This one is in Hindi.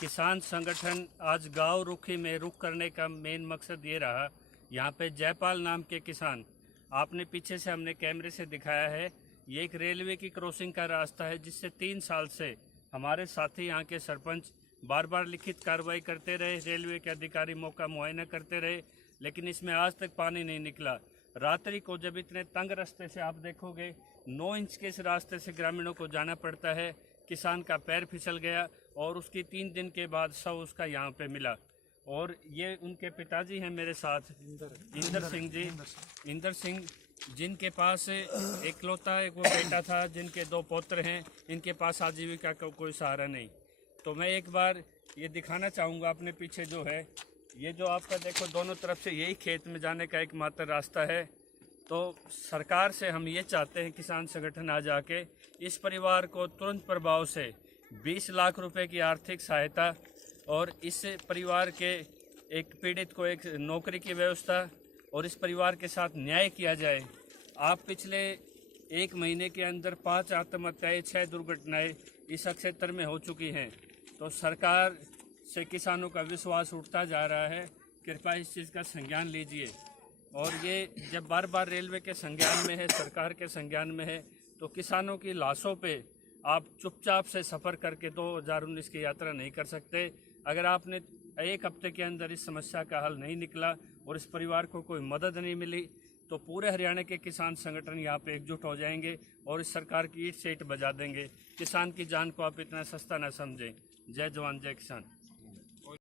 किसान संगठन आज गांव रुखी में रुख करने का मेन मकसद ये रहा। यहाँ पे जयपाल नाम के किसान, आपने पीछे से हमने कैमरे से दिखाया है, ये एक रेलवे की क्रॉसिंग का रास्ता है जिससे 3 साल से हमारे साथी यहाँ के सरपंच बार बार लिखित कार्रवाई करते रहे, रेलवे के अधिकारी मौका मुआयना करते रहे, लेकिन इसमें आज तक पानी नहीं निकला। रात्रि को जब इतने तंग रास्ते से आप देखोगे 9 इंच के इस रास्ते से ग्रामीणों को जाना पड़ता है, किसान का पैर फिसल गया और उसकी 3 दिन के बाद शव उसका यहाँ पे मिला। और ये उनके पिताजी हैं मेरे साथ, इंदर सिंह जी, इंदर सिंह, जिनके पास इकलौता एक वो बेटा था, जिनके 2 पौत्र हैं, इनके पास आजीविका का कोई सहारा नहीं। तो मैं एक बार ये दिखाना चाहूँगा, अपने पीछे जो है ये जो आपका देखो दोनों तरफ से यही खेत में जाने का एकमात्र रास्ता है। तो सरकार से हम ये चाहते हैं, किसान संगठन आ जाके इस परिवार को तुरंत प्रभाव से 20 लाख रुपए की आर्थिक सहायता और इस परिवार के एक पीड़ित को एक नौकरी की व्यवस्था और इस परिवार के साथ न्याय किया जाए। आप पिछले 1 महीने के अंदर 5 आत्महत्याएं, 6 दुर्घटनाएं इस क्षेत्र में हो चुकी हैं। तो सरकार से किसानों का विश्वास उठता जा रहा है, कृपया इस चीज़ का संज्ञान लीजिए। और ये जब बार बार रेलवे के संज्ञान में है, सरकार के संज्ञान में है, तो किसानों की लाशों पे आप चुपचाप से सफ़र करके 2019 की यात्रा नहीं कर सकते। अगर आपने 1 हफ्ते के अंदर इस समस्या का हल नहीं निकला और इस परिवार को कोई मदद नहीं मिली, तो पूरे हरियाणा के किसान संगठन यहाँ पे एकजुट हो जाएंगे और इस सरकार की ईंट से ईंट बजा देंगे। किसान की जान को आप इतना सस्ता ना समझें। जय जवान जय किसान।